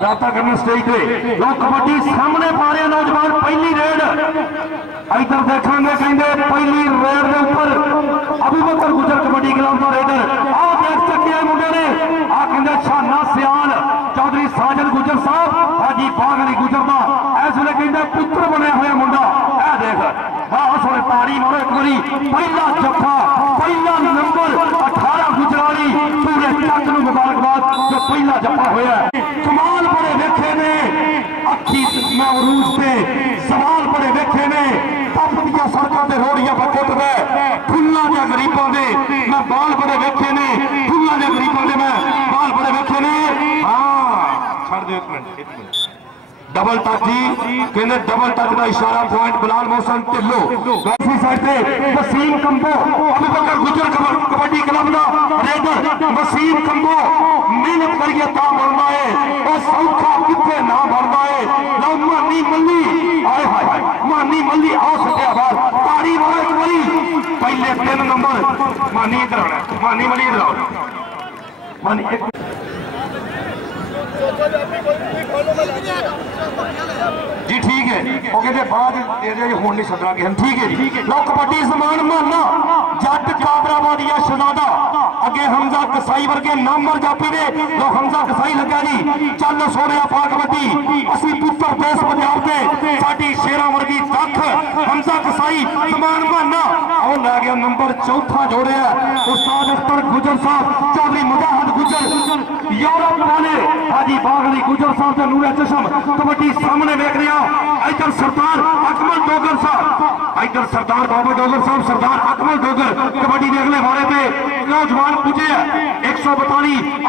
राबता करना स्टेज पे लोग कबड्डी सामने पा रहे नौजवान पहली रेड इधर देखेंगे कहेंगे पहली रेड के ऊपर अबू बकर गुजर कबड्डी क्लब का रेडर आ देख सके मुंडे ने आ कहते शाना सियाल चौधरी साजन गुजर साहब हाजी बाग अली गुजर का इस वे कहते पुत्र बनया हुआ मुंडा ए देख बहुत सोने ताड़ी मारो एक बारी पहला जफा पहला नंबर 18 गुजराली पूरे चक नूं मुबारकबाद जो पहला जफा होया कमाल बड़े वेखे ने अखी मरूज से सवाल बड़े वेखे ने तप दिया सड़कों से रोड़ियां पर कुटदे फुल्लां दे गरीबां दे मैं बाल बड़े वेखे ने फुल्लां दे गरीबां दे मैं बाल बड़े वेखे ने हां छड़ दे एक मिनट डबल टच जी कहने डबल टच का इशारा पॉइंट बिलाल मोहसन ढिल्लो दूसरी साइड पे वसीम कंबो अबू बकर गुजर कबड्डी क्लब का रेडर वसीम कंबो मेहनत करिए ता बनना है और सौखा कितने ना बनना है लो मानी मल्ली आए हाय मानी मल्ली आओ सत्या बात ताड़ी मारो एक बारी पहले 3 नंबर मानी इधर आना मानी मल्ली इधर आओ मानी एक जी ठीक है वो कहते बाद हूं नहीं सदना कि हम ठीक है जी लो कबड्डी जमान माना जट काबराबादिया शहजादा अगे हमजा कसाई वर्गे नामर जापी ने लो हमजा कसाई लगा जी चल सोने पा कबड्डी असी पुत्र देश पंजाब के साडी शेरा वर्गी तख हमजा कसाई जमान माना और लै गया नंबर 4 जोड़िया उस्ताद अख्तर गुजर साहब चौधरी मुजाहिद गुजर यूरोप वाले हाजी बाग अली गुजर साहब का नूरे चशम कबड्डी सामने देख रहा इधर सरदार अकमल डोगर साहब इधर सरदार बाबा डोगर साहब सरदार अकमल डोगर कबड्डी देखने वाले पे नौजवान पूछे 142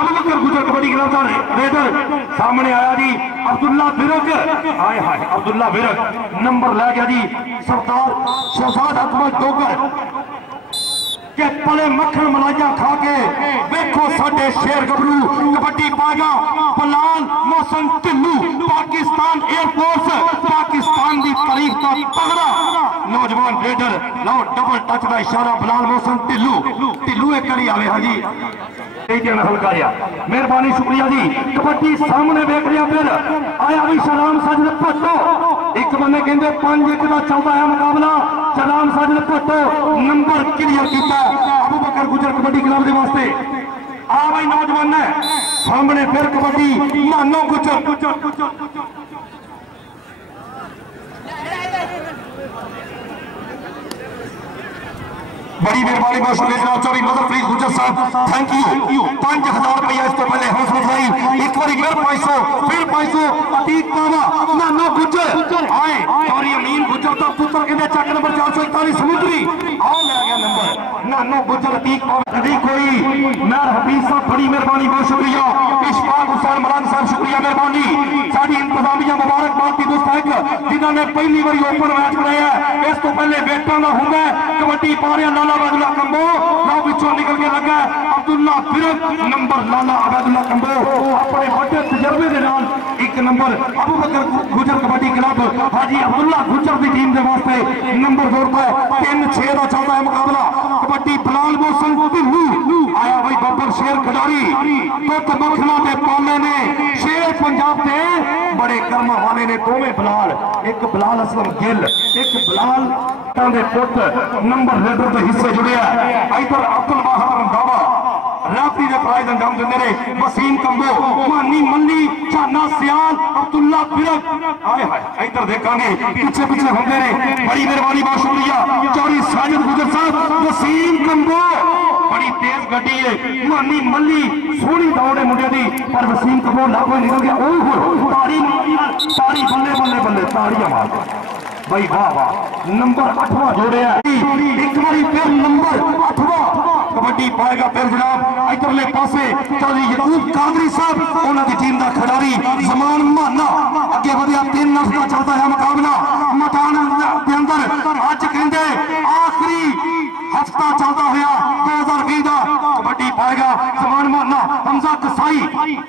अबू बकर गुजर कबड्डी क्लब का रेडर सामने आया जी अब्दुल्ला बिरक हाय हाय अब्दुल्ला बिरक नंबर ले गया जी सरदार शहजाद अकमल डोगर के पले मक्खन मलाइया खा के देखो साडे शेर गबरू कबड्डी पागा बिलाल मोहसन ढिल्लू पाकिस्तान एयरफोर्स पाकिस्तान की तारीफ का तगड़ा नौजवान रेडर लो डबल टच का इशारा बिलाल मोहसन ढिल्लू एक करी आवे हाँ जी हल्का मेहरबानी शुक्रिया जी कबड्डी सामने देख रहा फिर आया भी सलाम साजिद भट्टो एक बंदे कहते 5-1 का चलता है मुकाबला सलाम साजिद भट्टो नंबर क्लियर किया अबू बकर गुजर कबड्डी क्लब के वास्ते आ भाई नौजवान है सामने फिर कबड्डी मानो गुजर बड़ी मेहरबानी बहुत शुक्रिया चौधरी मदर प्रीत गुजर साहब थैंक यू 5000 रुपया इस तो पहले हौसला अफजाई एक बार फिर 500 फिर 500 अतीक बाबा नानो गुजर आए चौधरी अमीन गुजर का पुत्र कहते चक नंबर 441 समुद्री आओ ले गया नंबर नानो गुजर अतीक बाबा कभी कोई मेहर हफीज साहब बड़ी मेहरबानी बहुत शुक्रिया इशफाक हुसैन मलान साहब शुक्रिया मेहरबानी साडी इंतजामिया मुबारकबाद की मुस्तहक जिन्होंने पहली बार ओपन मैच बनाया इस तो पहले बेटा ना होंगे कबड्डी पा रहे लाला अबैदुल्ला कंबो लो पिछों निकल के लगा अब्दुल्ला बिरक नंबर लाला अबैदुल्ला कंबो अपने बड़े तजर्बे के नाल एक नंबर अबू बकर गुजर कबड्डी क्लब हाजी अब्दुल्ला गुजर की टीम के वास्ते नंबर 2 पर 3-6 का चलता है मुकाबला कबड्डी बिलाल मोहसन ढिल्लू आया भाई बब्बर शेर खिडारी पुत मखना के पाले ने शेर पंजाब के बड़े कर्म वाले ने दोवें बिलाल एक बिलाल असलम गिल एक बिलाल दे पुत नंबर रेडर के हिस्से जुड़े इधर अब्दुल बाहर रंधावा रात्रि के प्राइज अंजाम देंगे ने वसीम कंबो मानी मल्ली चाना सियाल अब्दुल्ला बिरक आए हाय इधर देखेंगे पीछे पीछे होंगे ने बड़ी मेहरबानी बहुत शुक्रिया चौधरी साजिद गुजर साहब वसीम कंबो बड़ी तेज गड्डी है मानी मल्ली सोहनी दौड़ है मुंडे दी पर वसीम कंबो लागू निकल गया ओह ताड़ी बल्ले बल्ले बल्ले ताड़ियां मार भाई वाह वाह नंबर 8वां जोड़े एक बारी फिर नंबर 8वां कबड्डी पाएगा फिर जनाब इधरले पासे चौधरी यकूब कादरी साहब उन्होंने टीम का खिलाड़ी जमान माना अगे बढ़िया 3 नफ्स का चलता है मुकाबला मटान के अंदर अज कहते आखिरी हफ्ता चलता हुआ 2020 का कबड्डी पाएगा जमान माना हमजा कसाई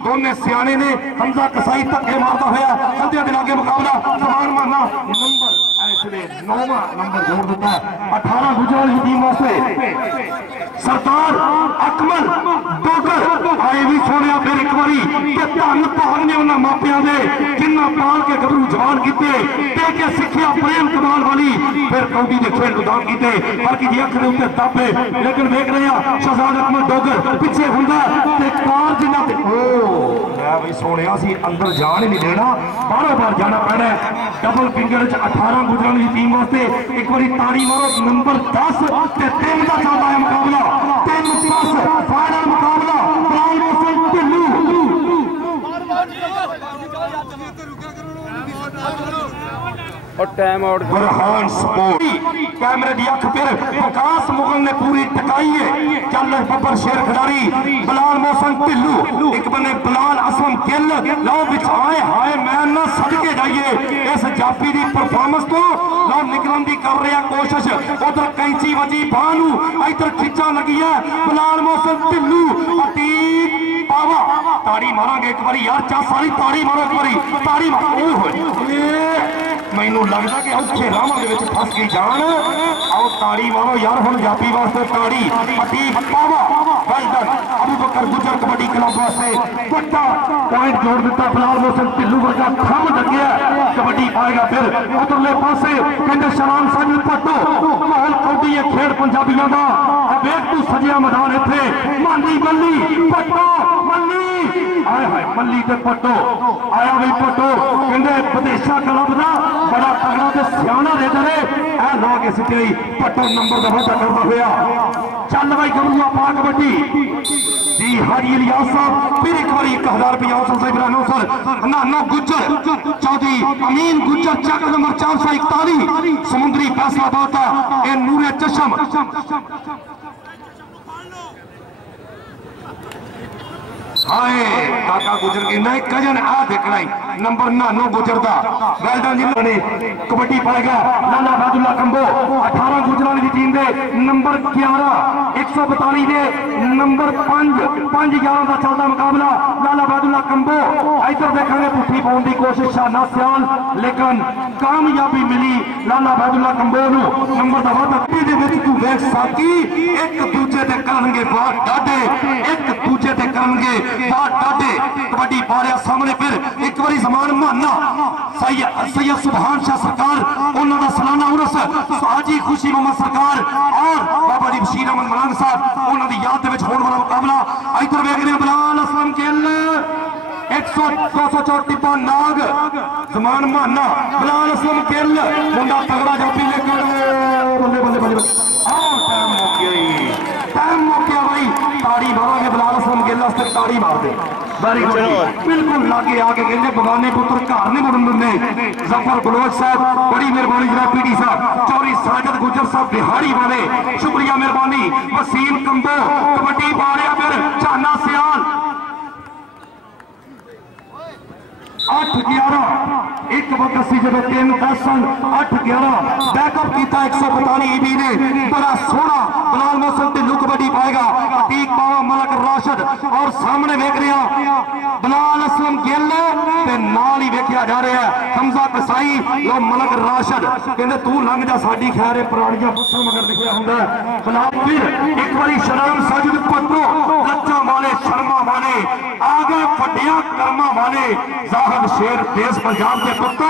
दोनों सियाने ने हमजा कसाई धक्के मारता हुआ संध्या के आगे मुकाबला जमान माना नंबर इसलिए 9वां नंबर जोड़ दिता है 18 गुजरात की टीम वास्ते सरदार अकमल डोगर आए भी सोने फिर एक बारी धन भाग ने उन्होंने मापिया दे जिन्ना पाल के गबरू जवान किए के सिक्ख्या प्रेम कमाल वाली फिर कौडी के खेल उदान किए बाकी जी अख के उत्ते दापे लेकिन वेख रहे हैं शहजाद अकमल डोगर पिछे हुंदा ते कार जिन्ना ते ओ मैं भाई सोने सी अंदर जान ही नहीं देना बारों बार जाना पैना डबल फिंगर 18 गुजरात की टीम वास्ते एक बारी ताड़ी मारो नंबर 10 ते 3 का चलता है मुकाबला 3-10 फाइनल मुकाबला प्राइम मोशन ढिल्लू और टाइम आउट बुरहान स्पोर्ट कैमरे की अख फिर विकास मुगल ने पूरी टकाई है चल बब्बर शेर खिलाड़ी बिलाल मोहसन ढिल्लू एक बने बिलाल असलम गिल लो बिछाए हाय मैन ना सदके जाइए इस जाफी की परफॉर्मेंस तो लो निकलन की कर रहा कोशिश उधर कैंची वजी बानू इधर खिंचा लगी है बिलाल मोहसन ढिल्लू अतीक पावा ताड़ी मारांगे एक बारी यार चा सारी ताड़ी मारो एक बारी ताड़ी मारो मैनू लगता कि औखे राहां दे विच फस गई जान आओ ताड़ी मारो यार हुण जाफी वास्ते ताड़ी अतीक पावा वेल डन अबू बकर गुजर कबड्डी क्लब वास्ते बड़ा पॉइंट जोड़ दिता बिलाल मोहसन ढिल्लू वर्गा थम लग्या कबड्डी पाएगा फिर उधरले पासे कहंदे शराम साजिद पट्टो माहौल कौडी है खेड पंजाबियों का वेख तू सजिया मैदान इत्थे मांदी मल्ली पट्टो मल्ली आए हाय मल्ली ते पट्टो आया भी पट्टो कहंदे विदेशा क्लब दा बड़ा तगड़ा ते सियाना रेडर है ए ला के सिटी पट्टो नंबर का वादा करता होया चल भाई गबरूआ पा कबड्डी जी हाजी इलियास साहब फिर एक बार 1000 रुपया हौसल साहब इब्राहिम सर नाना गुज्जर चौधरी अमीन गुज्जर चक नंबर 441 समुद्री फैसलाबाद का ए नूरे चशम हाय काका गुजर के नहीं कजन आ देखना ही नंबर 9 गुजर दा वेल डन जिन्होंने कबड्डी पाएगा लाला बादुल्ला कंबो 18 गुजरात की टीम दे नंबर 11 142 दे नंबर 5 11 का चलता मुकाबला लाला बादुल्ला कंबो इधर देखेंगे पुठी पाने की कोशिश शाना सियाल लेकिन कामयाबी मिली लाला बादुल्ला कंबो नंबर का वादा तू वेख साकी एक दूजे ते करनगे बात डाडे एक दूजे ते करनगे बात डाडे कबड्डी पा रहा सामने फिर एक बारी जमान मानना सैयद सुभान शाह सरकार उन्होंने सालाना उर्स हाजी खुशी मोहम्मद सरकार और बाबा जी बशीर अहमद मलंग साहब उन्होंने याद होने वाला मुकाबला इधर वेख रहे बिलाल असलम गिल 100-204 नाग जमान माना बिलाल असलम गिल मुंडा तगड़ा जापी लेकर बल्ले बल्ले बल्ले टाइम मौके भाई ताड़ी मारोगे बिलाल असलम गिल ताड़ी मार दे बिल्कुल लागे आके कहते बगाने पुत्र घर नहीं मुड़न देंगे जफर बलोच साहब बड़ी मेहरबानी जनाब पीडी साहब चौरी साजिद गुजर साहब बिहारी वाले शुक्रिया मेहरबानी वसीम कंबो कबड्डी पा रहा फिर चाना सियाल 8-11 एक वक्त सी जो 3-10 सन 8-11 बैकअप किया 142 ईबी ने बड़ा सोहना बिलाल मोहसन ढिल्लू कबड्डी पाएगा अतीक पावा मलक राशिद और सामने वेख रहे बिलाल असलम गिल नाल ही वेख्या जा रहा है हमजा कसाई लो मलक राशिद कहते तू लंघ जा साडी खैर पुरानियां पुत्तर मगर लिखा होंगे बिलाल फिर एक बारी शराम साजिद पट्टो लच्चा वाले शर्मा वाले आगे फटिया कर्मा वाले शेर देश पंजाब के पुत्र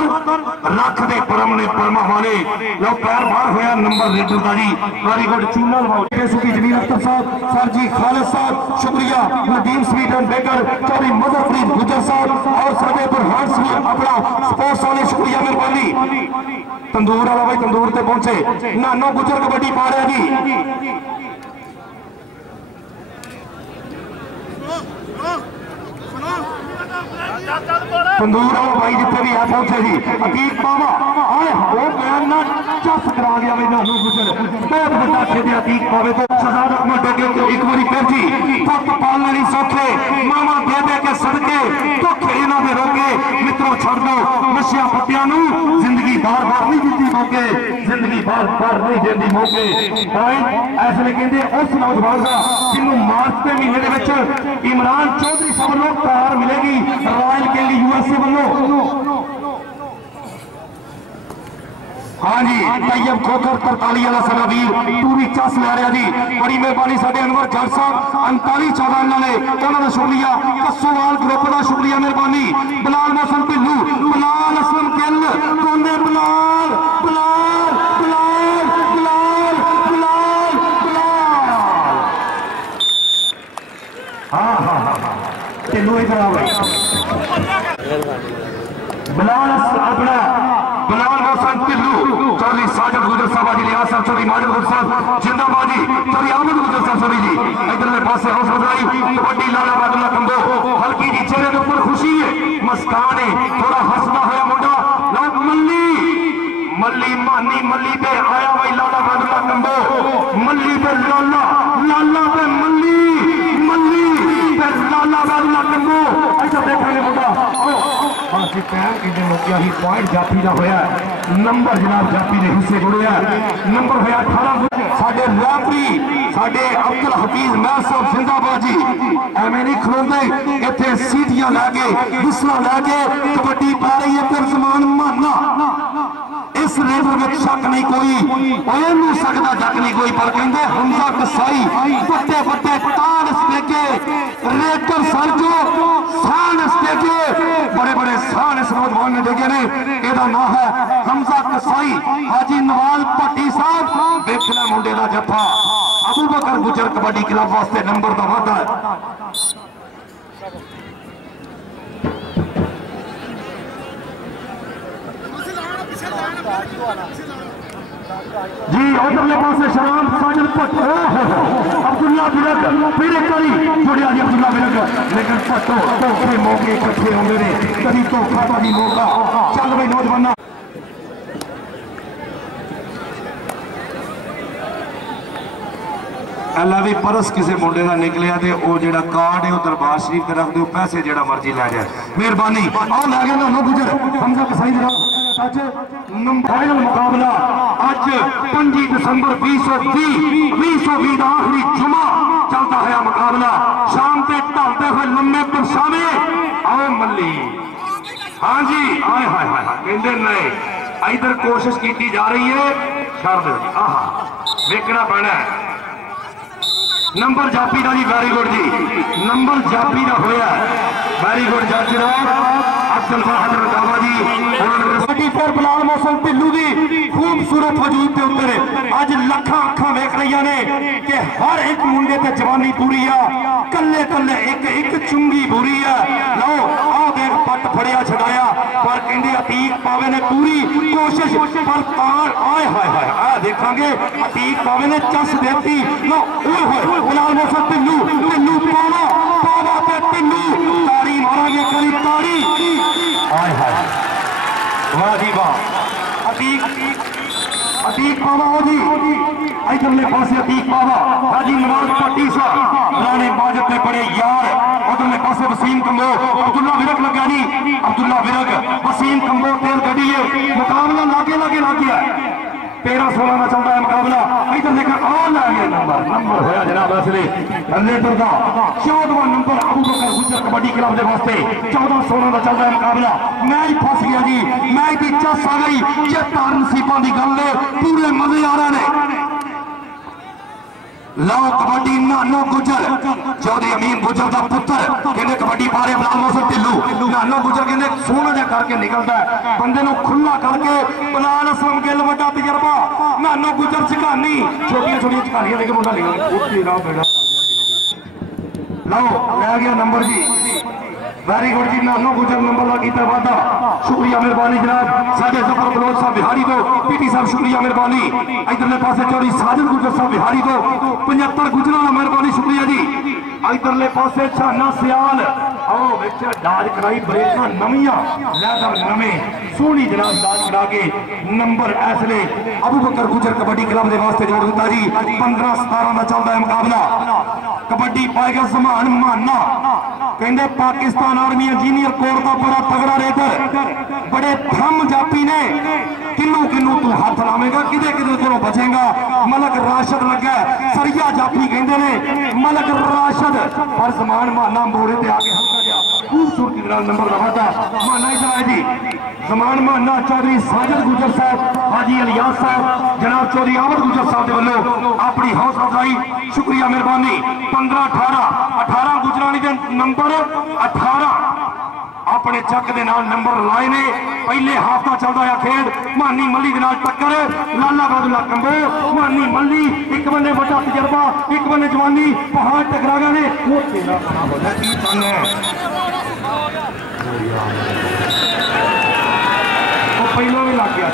रख दे परम ने परमा वाले लो पैर बाहर होया नंबर रेडर का जी वेरी गुड चूना लगाओ सुखी जमील अख्तर साहब सर जी खालिद साहब शुक्रिया नदीम स्वीटन बेकर चौधरी मजहरफरीद गुजर साहब और साडे बुरहान स्वीट अपना स्पोर्ट्स वाले शुक्रिया मेहरबानी तंदूर वाला भाई तंदूर ते पहुंचे नानो गुजर कबड्डी पा रहा जी तंदूर भाई जिथे भी है पहुंचे जी अतीक पावा आए वो बयान ना चस करा गया मैं नानू गुजर बहुत बड़ा खेल अतीक पावे तो शहजाद अकमल डगे एक बारी फिर जी पुत पालने नहीं सौखे मामा दे दे के सदके तो खेना दे रोके मित्रों छड़ दो नशिया पत्तियां जिंदगी बार बार नहीं जीती मौके जिंदगी बार बार नहीं देती मौके ऐसे कहते उस नौजवान का जिन्होंने मार्च के महीने इमरान चौधरी साहब लोग कार मिलेगी रॉयल के लिए यूएसए वालों हाँ जी तैयब खोखर 43 वाला साडा वीर पूरी चस लै रहा जी। बड़ी मेहरबानी साडे अनवर जट साहब 39-14 इन्होंने उन्होंने शुक्रिया। कसोवाल ग्रुप का शुक्रिया मेहरबानी। बिलाल मोहसन ढिल्लू, बिलाल असलम गिल, कोने बिलाल बिलाल बिलाल बिलाल बिलाल बिलाल। हाँ हाँ हाँ ढिल्लू इधर आओ बिलाल अपना बिलाल मोहसन ढिल्लू चौधरी साजिद गुजर साहब जी लिहाज साहब चौधरी माजिद गुजर साहब जिंदाबादी चौधरी आमिद गुजर साहब सॉरी जी इधरले पासे हौसला अफजाई कबड्डी लाला बादुल्ला कंबो हल्की जी चेहरे के ऊपर खुशी है मुस्कान है थोड़ा हंसदा होया मुंडा लोग मल्ली मल्ली मानी मल्ली पे आया भाई लाला बादुल्ला कंबो मल्ली पे लाला लाला पे मल्ली मल्ली पे लाला बादुल्ला कंबो ऐसा देखने मुंडा बाकी पैर कितने मुकिया ही पॉइंट जाफी का होया नंबर जनाब जाफी ने हिस्से जुड़े नंबर होया 18 साडे रेफरी साडे अब्दुल हफीज महल साहब जिंदाबाद जी एवं नहीं खलोंदे इत्थे सीटियां लैके विसला लैके कबड्डी पा रही है फिर समान माना इस लेवल में शक नहीं कोई सकता जक नहीं कोई पर कहते हमजा कसाई बड़े बड़े तान स्टेके रेकर सरजो सान स्टेके बड़े बड़े सान इस नौजवान ने देखे ने एदा नाम है हमजा कसाई हाजी नवाज भट्टी साहब देखना मुंडे का जफा अबू बकर गुजर कबड्डी क्लब वास्ते नंबर का वादा जी उधरले पासे शराब साजिद भट्टो अब्दुल्ला बिरक फिर एक बारी जुड़िया जी अब्दुल्ला बिरक लेकिन भट्टो धोखे मौके इकट्ठे होंगे ने कभी धोखाबाजी मौका चल भाई नौजवान अल्लाह भी परस किसी मुंडे का निकलिया तो वह जो कार्ड है दरबार शरीफ रख दो पैसे जो मर्जी लै जाए मेहरबानी आओ लै गए ना गुजर हमजा कसाई फाइनल मुकाबला अज 25 दिसंबर 2020 का आखिरी जुमा चलता है मुकाबला शाम से ढलते हुए लम्बे परछावे आओ मल्ली हाँ जी आए हाय हाय कहते नहीं इधर कोशिश की जा रही है छड़ दो आह वेखना पैना नंबर जापी का जी वेरी गुड जी नंबर जापी का होया वेरी गुड जज अब्दुल बहादुर रंधावा जी फिर बिलाल मोहसन ढिल्लू की खूबसूरत वजूद के उत्तर अज लखा अखा वेख रही ने कि हर एक मुंडे ते जवानी पूरी आ कल्ले कल्ले एक एक चुंगी पूरी है लो आओ देख पट फड़िया छड़ाया पर कहते अतीक पावे ने पूरी कोशिश पर तार आए हाय हाय आ देखांगे अतीक पावे ने चस देती लो ओए बिलाल मोहसन ढिल्लू ढिल्लू पावा पावा ते ढिल्लू ताड़ी मारांगे करी ताड़ी आए हाय वाह जी वाह अतीक अतीक पावा हो जी इधरले पासे अतीक पावा हाजी नवाज भट्टी साहब राणे बाजत ने बड़े यार उधरले पासे वसीम कंबो अब्दुल्ला विरक लगा नहीं अब्दुल्ला विरक वसीम कंबो तेल गड्डी है मुकाबला लागे लागे लग गया 13-16 का चलता है मुकाबला इधर लेकर ऑन आ गया नंबर होया जनाब असली लेटर का 14वां नंबर अबू बकर गुजर कबड्डी क्लब के वास्ते 14-16 का चलता है मुकाबला मैच फस गया जी मैच की चस आ गई ये तार नसीबों की गल है पूरे मजे आ रहे हैं लो कबड्डी नानो गुजर चौधरी अमीन गुजर का पुत्र कहते कबड्डी पा रहे बिलाल मोहसन ढिल्लू नानो गुजर कहते सोना जा करके निकलता है बंदे खुला करके बिलाल असलम गिल वड्डा तजर्बा नानो गुजर झकानी छोटिया छोटिया झकानियां लेके मुंडा निकल लो लै गया नंबर जी वेरी गुड जी नानो गुजर नंबर का किया वादा शुक्रिया मेहरबानी जनाब साडे जफर बलोच साहब बिहारी को पीटी साहब शुक्रिया मेहरबानी इधरले पासे चौधरी साजिद गुजर साहब बिहारी को 75 गुजरां का मेहरबानी शुक्रिया जी इधरले पासे छाना सियाल आओ विच डाज कराई ब्रेकां नवीं लैदर नवे सोहनी जनाब डाज करा के नंबर ऐसले अबू बकर गुजर कबड्डी क्लब के वास्ते जोड़ दिता जी 15-17 का चलता है मुकाबला कबड्डी पाएगा समान माना कहते पाकिस्तान आर्मी इंजीनियर कोर का बड़ा तगड़ा रेडर बड़े थम जापी ने किन्नू किन्नू तू हाथ लावेगा किदे किदे को बचेगा मलक राशद लगा सरिया जापी कहते ने मलक राशद पर समान माना मोड़े ते आगे हल्का गया खूबसूरती नंबर लवाता माना इधर आए जी जमान माना चौधरी साजिद गुजर साहब हाजी अलियास साहब जनाब चौधरी अहमद गुजर साहब के वालों अपनी हौसला अफजाई शुक्रिया मेहरबानी 15-18 गुजरानी के नंबर 18 अपने चक के नाल नंबर लाए ने पहले हाफ का चलता है खेड मानी मल्ली के नाल टक्कर लाला बादुल्ला कंबो मानी मल्ली एक बंदे बड़ा तजर्बा एक बंदे जवानी पहाड़ टकरा गए ने वो तेरा बोला की तंग है वो पहला भी लग गया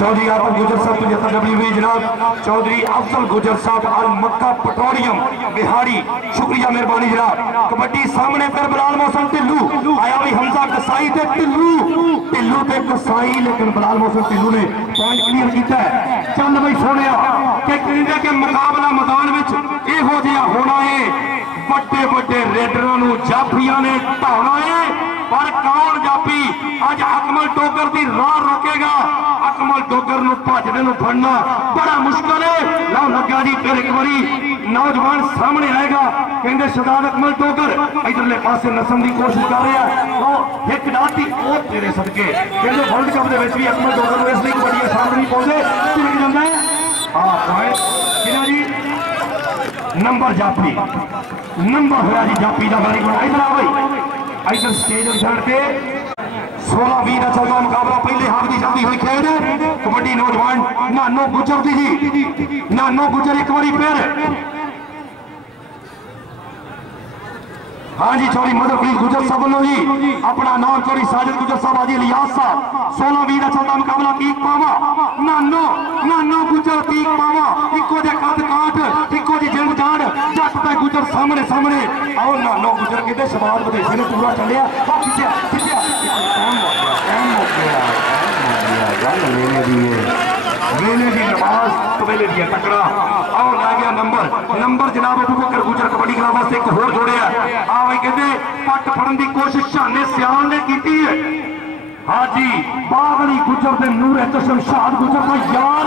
चौधरी अफजल गुजर साहब 75 जनाब चौधरी अफजल गुजर साहब अल मक्का पेट्रोलियम बिहारी शुक्रिया मेहरबानी जनाब कबड्डी सामने फिर बिलाल मोहसन टिल्लू आया भी हमजा कसाई ते टिल्लू ते कसाई लेकिन बिलाल मोहसन टिल्लू ने पॉइंट क्लियर किया है चंद भाई सोनिया कि कहते के मुकाबला मैदान में इहो जिहा होना है बड़े बड़े रेडरों जाफिया ने ढाना है पर कौन जाफी अज अकमल डोगर की राह रोकेगा अकमल डोगर भजने फड़ना बड़ा मुश्किल है ना लगा जी फिर एक बारी नौजवान सामने आएगा कहते सरदार अकमल डोगर इधरले पासे नसम की कोशिश कर रहा है एक डाटी वो तेरे सदके कहते वर्ल्ड कप भी अकमल डोगर इसलिए कबड्डी सामने नहीं पहुंचे जी नंबर जाफी नंबर होया जी जाफी का बारी इधर आ भाई इधर स्टेज उछाड़ के 16-20 का चलता मुकाबला पहले हाथ की चलती हुई खेल कबड्डी नौजवान नानो गुजर दी जी नानो गुजर एक बारी फिर हाँ जी चौधरी मदरप्रीत गुजर साहब वालों जी अपना नाम चौधरी साजिद गुजर साहब हाजी इलियास साहब 16-20 का चलता मुकाबला पीक पावा नानो गुजर पीक पावा इको दे कद काट इको दी जिंद जान जट पे गुजर सामने सामने आओ नानो गुजर कहते शबाद बदेसी ने पूरा चलिया वेले दी नमाज तो वेले दी टकरा और ला गया नंबर जनाब अबू बकर गुजर कबड्डी क्लब वास्ते एक होर जोड़िया आ भाई कहते पट फड़न की कोशिश शाने सियाल ने की है हाँ जी बागली गुजर दे नूर चशम शाद गुजर का यार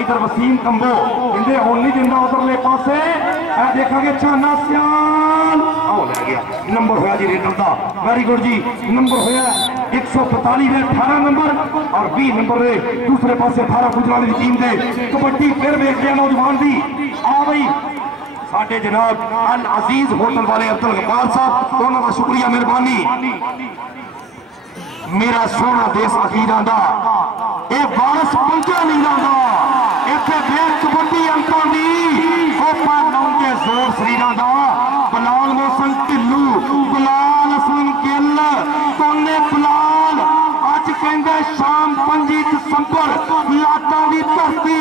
इधर वसीम कंबो कहते होन नहीं दिंदा उधरले पासे देखा छाना सियाल आओ लै गया नंबर होया जी रेडर का वेरी गुड जी नंबर होया 145 में 18 नंबर और 20 नंबर दूसरे पासे 18 गुजरात की टीम दे कबड्डी फिर वेख लिया नौजवान दी आ भाई साडे जनाब अल अजीज होटल वाले अब्दुल गफ्फार साहब उन्होंने शुक्रिया मेहरबानी मेरा सोना देश अखीरां दा ए वारस पंजा नहीं रहा इत्थे फिर कबड्डी अंकों दी ओपा नौके जोर शरीरां दा बिलाल मोहसन ढिल्लू बिलाल असलम गिल सोने बिलाल अज कहंदे शाम 5 दिसंबर लाटा दी धरती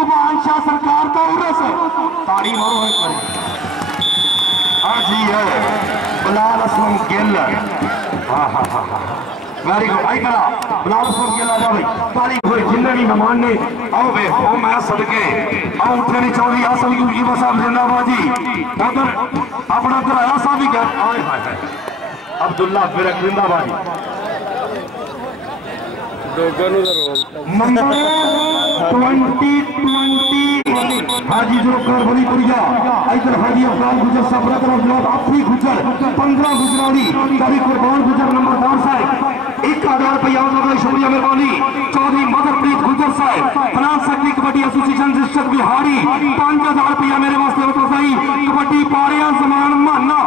सुभान शाह सरकार का उरस ताड़ी मारो है आज ही है बिलाल असलम गिल हाँ वेरी गुड आई करा बिलाल असलम गिल आ जा भाई ताड़ी हुए जिन्ने भी मेहमान ने आओ वे ओ मैं सदके आओ उठने नहीं चौधरी आसम की साहब जिंदाबाद जी उधर अपना दराया साहब भी गए आए हाय अब्दुल्ला फिर जिंदाबाद नंबर 20 हाजी जुल्फकार बड़ी पुरिया इधर हाजी अफजाल गुजर साहब ब्रदर अपनी गुजर 15 गुजरानी कभी कुर्बान गुजर नंबर 5 साहब 1000 रुपया शुक्रिया मेहरबानी चौधरी मदरप्रीत गुजर साहब finance secretary kabaddi association district Bihari 5000 रुपया मेरे वास्ते बताई कबड्डी पा रहे जमान माना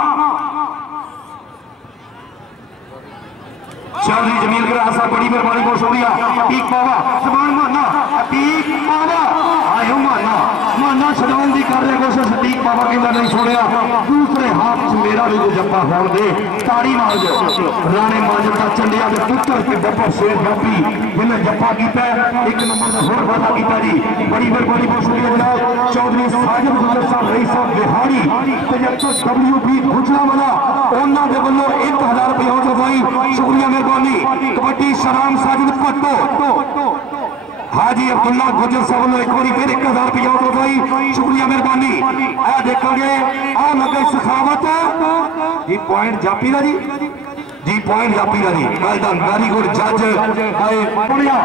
चौधरी जमील ग्रास साहब बड़ी मेहरबानी बहुत शुक्रिया पीक पावा जमान माना पीक पावा आयो माना छड़ाने की कर रहे कोशिश पीक पावा कहना नहीं छोड़िया दूसरे हाथ च मेरा भी कोई जप्पा होने दे ताड़ी मार दो राणे माजर का चंडिया के पुत्र के जप्पा शेर जप्पी जिन्हें जप्पा किया एक नंबर का होर वादा किया जी बड़ी मेहरबानी बहुत शुक्रिया जनाब चौधरी साजिद गुजर साहब रईस साहब बिहारी 75 WP गुजरा वाला उन्होंने के वालों 1000 रुपया दवाई शुक्रिया मेहरबानी कबड्डी शराम साजिद पट्टो हाजी अब्दुल्ला गुजर साहब वालों एक बार फिर 1000 रुपया दवाई शुक्रिया मेहरबानी आ देखोगे आ लगे सखावत जी पॉइंट जापी दा जी पॉइंट जापी दा जी वेल डन वेरी गुड जज आए बढ़िया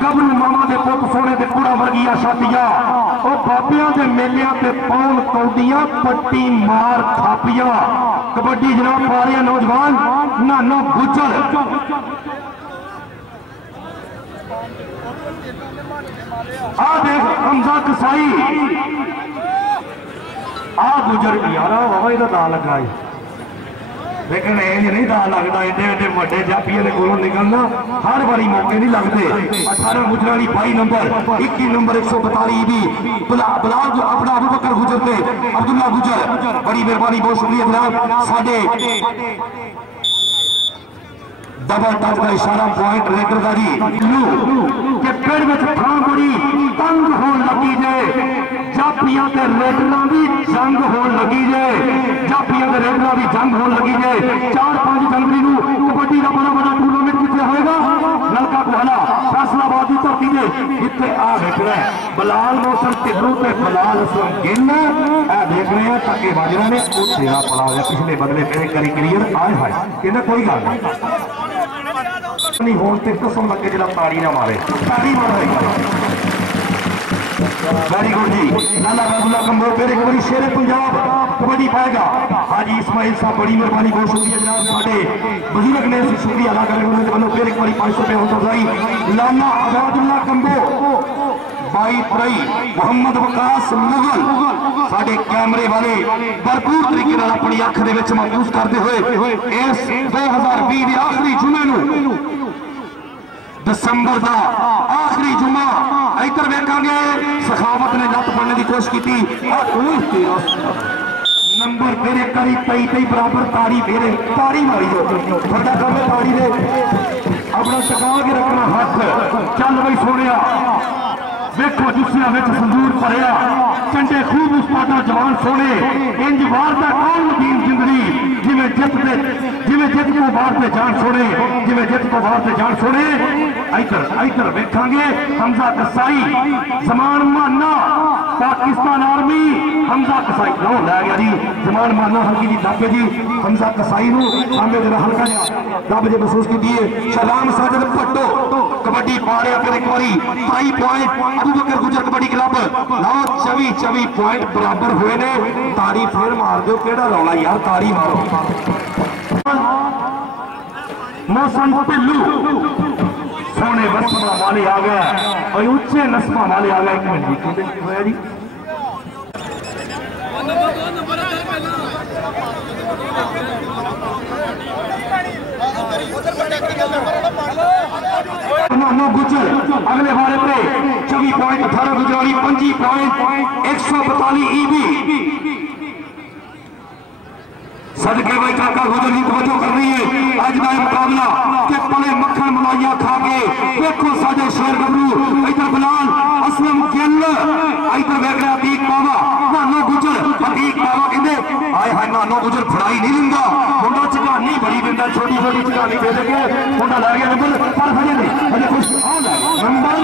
गबरू मामा के पुत सोने के कुड़ा वर्गिया छातियां और बाबिया के मेलिया ते पौन कौडियां पट्टी मार थापियां कबड्डी जनाब पा रहे नौजवान नानो गुजर आ देख हमजा कसाई आ गुजर यार बाबा इहदा दा लगा है लेकिन इंज नहीं दा लगता एडे एडे बड़े जाफिया के कोलों निकलना हर बारी मौके नहीं लगते 18 गुजर वाली 22 नंबर 21 नंबर 142 भी बलाल जो अपना अबू बकर गुजर ने अब्दुल्ला गुजर बड़ी मेहरबानी बहुत शुक्रिया जनाब साडे डबल टच का इशारा पॉइंट रेडर का जी के पेड़ में थां बड़ी तंग होने लगी जे जाफिया के रेडर भी जंग होने लगी जे जाफिया के रेडर भी जंग होने लगी जे 4-5 जनवरी को कबड्डी का बड़ा बड़ा टूर्नामेंट कितने होएगा नलका कोहला फैसलाबाद की धरती ने इतने आ बैठना है बलाल मौसम टिड्डू ते बलाल असलम गिन आ देख रहे हैं ताकि बाजरा ने वो तेरा पड़ा गया पिछले बदले मेरे करी करियर आए हाय कहना कोई गल नहीं होने कसम लगे जरा ताड़ी ना मारे ताड़ी मारेगा वेरी गुड जी लाला अब्दुल्ला कंबोज फिर एक बार शेर पंजाब कबड्डी पाएगा हाजी इस्माइल साहब बड़ी मेहरबानी बहुत शुक्रिया जनाब साडे बुजुर्ग ने शुक्रिया अदा करने उन्होंने बनो फिर एक बार 500 रुपये होता भाई लाला अब्दुल्ला कंबोज भाई प्रई मोहम्मद वकास मुगल साडे कैमरे वाले भरपूर तरीके अपनी अख दे विच महसूस करते हुए इस 2020 के आखिरी जुमे नूं दिसंबर का आखिरी जुमा इधर वेखांगे सखावत ने लत बनने की कोशिश की नंबर फिर एक कई बराबर ताड़ी फेरे ताड़ी मारी जो बड़ा काम है ताड़ी ने अपना टका के रखना हाथ चल बई सोने देखो जुस्सियां में संदूर भरिया चंडे खूब उस्तादा जवान सोने इंज वारदा कौन दीन जिंदगी जिमें जित को वारते जान सोने जिमें जित को वारते जान सोने इधर वेखांगे हमजा कसाई जमान माना पाकिस्तान आर्मी हमजा कसाई लो लै गया जी जमान माना हल्की जी दाबे जी हमजा कसाई नूं सामने जरा हल्का दब जे महसूस की सलाम साजिद भट्टो कबड्डी पा रहे फिर एक बारी 22 पॉइंट अबू बकर गुजर कबड्डी क्लब लाओ 24 पॉइंट बराबर हुए ने ताड़ी फिर मार दो केड़ा रौला यार ताड़ी मारो मौसम ढिल्लू सोने बसमा वाले आ गए और ऊंचे नस्मा वाले आ गए एक मिनट होया जी गुजर अगले बारे पे 24 पॉइंट 18 गुजराली 25 पॉइंट 142 ईबी सदके भाई काका गुजर की तवज्जो कर रही है आज का मुकाबला के पले मक्खन मलाइया खा के देखो साडे शेर गबरू इधर बलाल असलम गिल इधर वेख रहा अतीक बाबा नानो गुजर अतीक बाबा कहते आए हाय नानो गुजर फड़ाई नहीं लिंदा मुंडा चगानी बड़ी दिंदा छोटी छोटी चगानी दे देंगे मुंडा लै गया नंबर पर हजे नहीं हजे खुश नंबर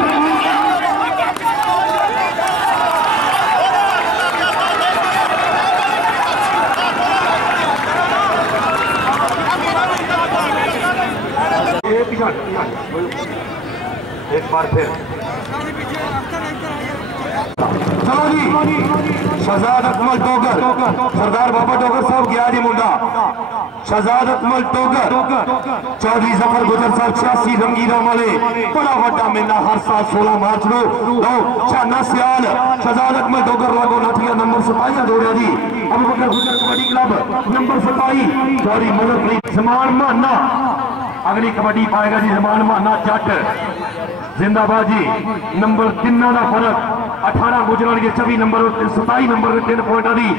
एक बार फिर चलो जी शहजाद अकमल टोगर सरदार बाबा टोगर साहब गया जी मुंडा शहजाद अकमल टोगर चौधरी जफर गुजर साहब 86 रंगीरा वाले बड़ा बड़ा मेला हर साल 16 मार्च को छाना सियाल शहजाद अकमल टोगर लागो नाठिया नंबर 27 दौड़िया जी अबू बकर गुजर कबड्डी क्लब नंबर 27 चौधरी मदद जमान माना अगली कबड्डी पाएगा जी जमान माना जट जिंदाबाद जी नंबर 3 का फर्क 18 गुजरात के 24 नंबर 27 नंबर 3 पॉइंट दी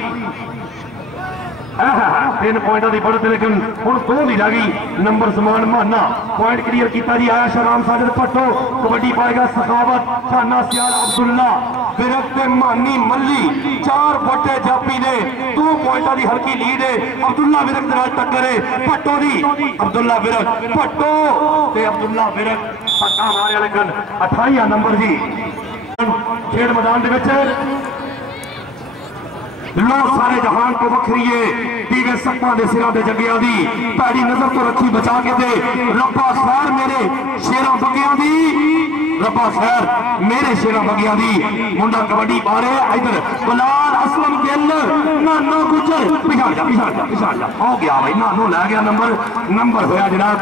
3 पॉइंट की बढ़त लेकिन हम 2 नहीं रह गई नंबर समान माना पॉइंट क्लियर किया जी आया शराम साजिद भट्टो कबड्डी पाएगा सखावत खाना सियाल अब्दुल्ला विरक मानी मल्ली 4 बटे जापी ने 2 पॉइंट की हल्की लीड है अब्दुल्ला विरक के टक्कर है भट्टो दी अब्दुल्ला विरक भट्टो ते अब्दुल्ला विरक पक्का मारे लेकिन 28 नंबर जी खेल मैदान के लो सारे जहान को वखरीए दीवे सपा दे सिरा दे जगिया दी पैड़ी नजर तो रखी बचा के दे रब्बा खैर मेरे शेरा बगिया दी रब्बा खैर मेरे शेरा बगिया दी मुंडा कबड्डी पा रहे इधर बलाल असलम गिल नानो गुजर पिछाड़ जा हो गया भाई नानो लै गया नंबर होया जनाब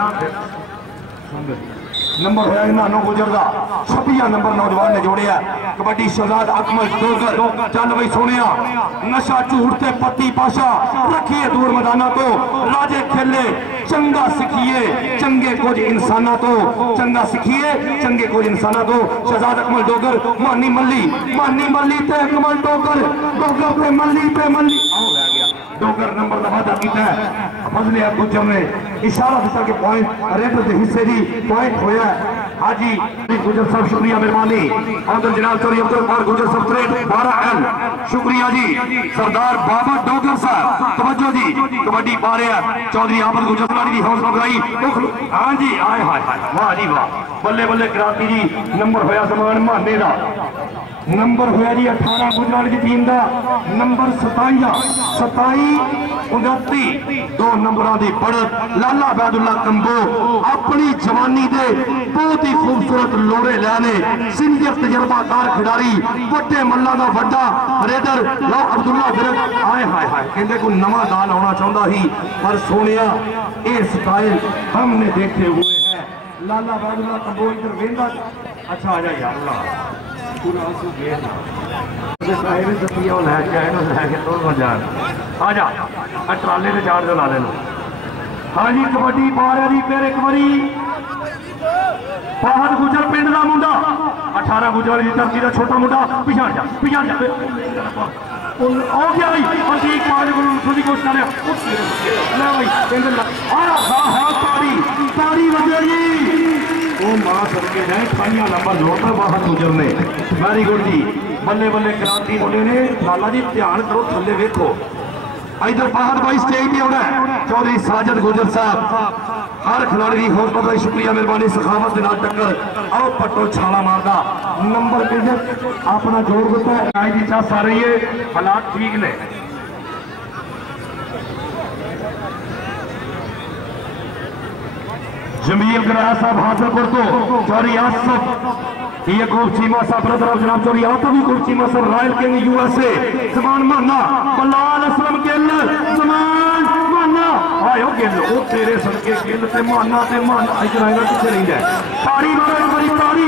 नंबर है नानो गुजर का 26 नंबर नौजवान ने जोड़िया कबड्डी शहजाद अकमल डोगर चल बई सोनिया नशा झूठ ते पत्ती पाशा रखिए दूर मैदाना तो राजे खेले चंगा सीखिए चंगे कुछ इंसाना तो चंगा सीखिए चंगे कुछ इंसाना तो शहजाद अकमल डोगर मानी मल्ली ते अकमल डोगर ते मल्ली आओ रह गया डोगर नंबर का वादा किया फजले गुजर ने इशारा दिता कि पॉइंट रेड के हिस्से की पॉइंट होया हाजी गुजर साहब शुक्रिया मेहरबानी आदम जनाब चौधरी अब्दुल कौर गुजर साहब 12L शुक्रिया जी सरदार बाबा डोगर साहब तवज्जो जी कबड्डी पा रहे हैं चौधरी आमद गुजर की हौसला अफजाई हाँ जी आए हाय वाह जी वाह बल्ले बल्ले क्रांति जी नंबर होया समान माने का नंबर होया जी 18 गुजरात की टीम का नंबर 27 29 दो नंबरों की बढ़त लाला बैदुल्ला कंबो अपनी जवानी दे बहुत ही खूबसूरत लोड़े लैने सीनियर तजर्बाकार खिडारी वड्डे मल्ला का वड्डा रेडर लो अब्दुल्ला विरक आए हाय कहते कोई नवा दाल आना चाहता ही पर सोनिया ये स्टाइल हमने देखे हुए है लाला बैदुल्ला कंबो इधर वेंदा अच्छा आ जाए यार आजा ट्राले से चार जो ला ले हाँ जी कबड्डी पा रहा जी फिर एक बारी बहुत गुजर पिंड का मुंडा 18 गुजर की धरती का छोटा मुंडा पिछाड़ जा हो गया भाई और ठीक पाँच की कोशिश कर तारी बजेगी वो मां सबके हैं 18 नंबर जोड़ता बहुत गुजर ने वेरी गुड जी बल्ले बल्ले क्रांति मुंडे ने लाला जी ध्यान करो थले वेखो इधर बाहर भाई स्टेज पे होना चौधरी साजिद गुजर साहब हर खिलाड़ी की हौसला अफजाई शुक्रिया मेहरबानी सखावत के टक्कर आओ पट्टो छाला मारदा नंबर पे अपना जोड़ देता है आज की चाह आ रही है हालात ठीक ने जमील गराया साहब हासिलपुर तो चौधरी आसफ ये ग्रुप चीमा साहब ब्रदर ऑफ जनाब चौधरी आता भी ग्रुप चीमा साहब रॉयल किंग यूएसए समान माना बलाल असलम गिल समान माना आयो गिल ओ तेरे सदके गिल ते माना इधर आएगा पीछे नहीं जाए तारी मारो एक बारी तारी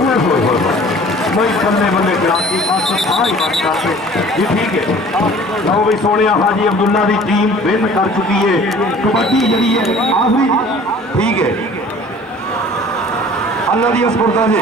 ओए होए भाई बल्ले बल्ले क्रांति आसफ हाई बात करते ये ठीक है लो भाई सोनिया हाजी अब्दुल्ला की टीम विन कर चुकी है कबड्डी जी है आखिरी ठीक है अल्लाह दी स्पुर्दा जी